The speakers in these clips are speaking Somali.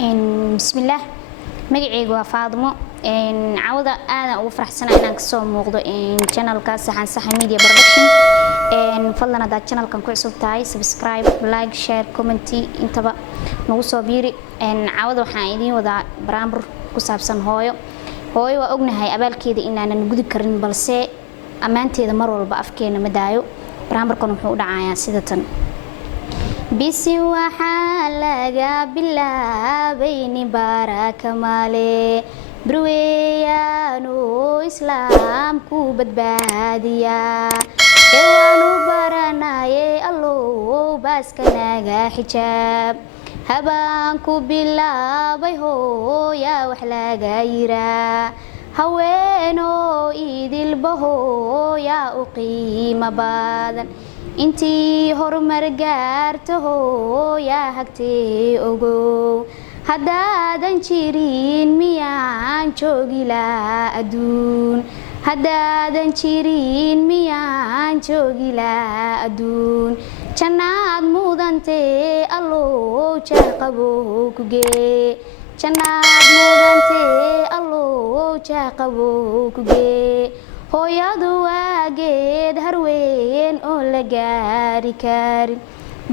بسم الله magacaygu waa Faadimo cawda aad ugu faraxsanahay inaan ka soo muuqdo channelka saxan sax media production fadlan hada channelkan ku cusub tahay subscribe like share comment intaba nagu soo biiri cawda waxaan idin wadaa baraambur ku saabsan hooyo waa ognahay abaalkeeda inaanan gudi karin balse amaanteeda mar walba afkeena ma daayo baraamburkan wuxuu u dhacayaa sida tan bisi waxaa laga bilaabay baraka male burweyaanu islaamku badbaadiya ewaanu baranaye allow baaska naga xijaab habaanku bilaabay hooya wax laga yiraa haweeno idilba hooya u qiimo badan intii horumar gaarto hooya hagtee ogow haddaadan jirin miyaan joogi laa adduun haddaadan jirin miyaan joogi laa adduun jannaad mudantee allow jaaqabow ku gee jannaad mudantee allow jaaqabow ku gee hooyadu waa geed harweyn oo la gaari karin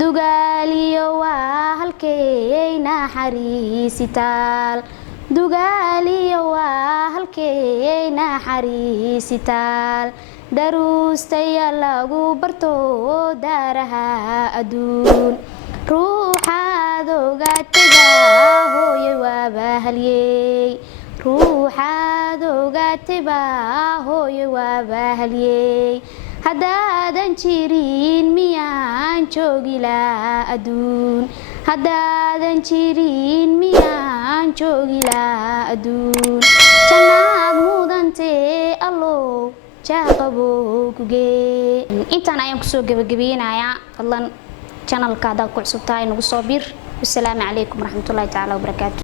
dugaaliyo waa halkay naxariisi taal dugaaliyo waa halkay naxariisi taal daruustaya lagu barto daaraha adduun ruuxaad ogaatayba hooyo waaba halyey ruuxaad ogaatayba hooyo waaba halyey haddaadan jirin miyaan joogi laa adduun haddaadan jirin miyaan joogi laa adduun jannaad mudantee allow jaaqabow ku gee intaan ayaan kusoo gabagabeynayaa fadlan channelka haddaad ku cusub tahay nagu soo bir wasalaamu calaykum waraxmatullaahi tacaala wabarakaatu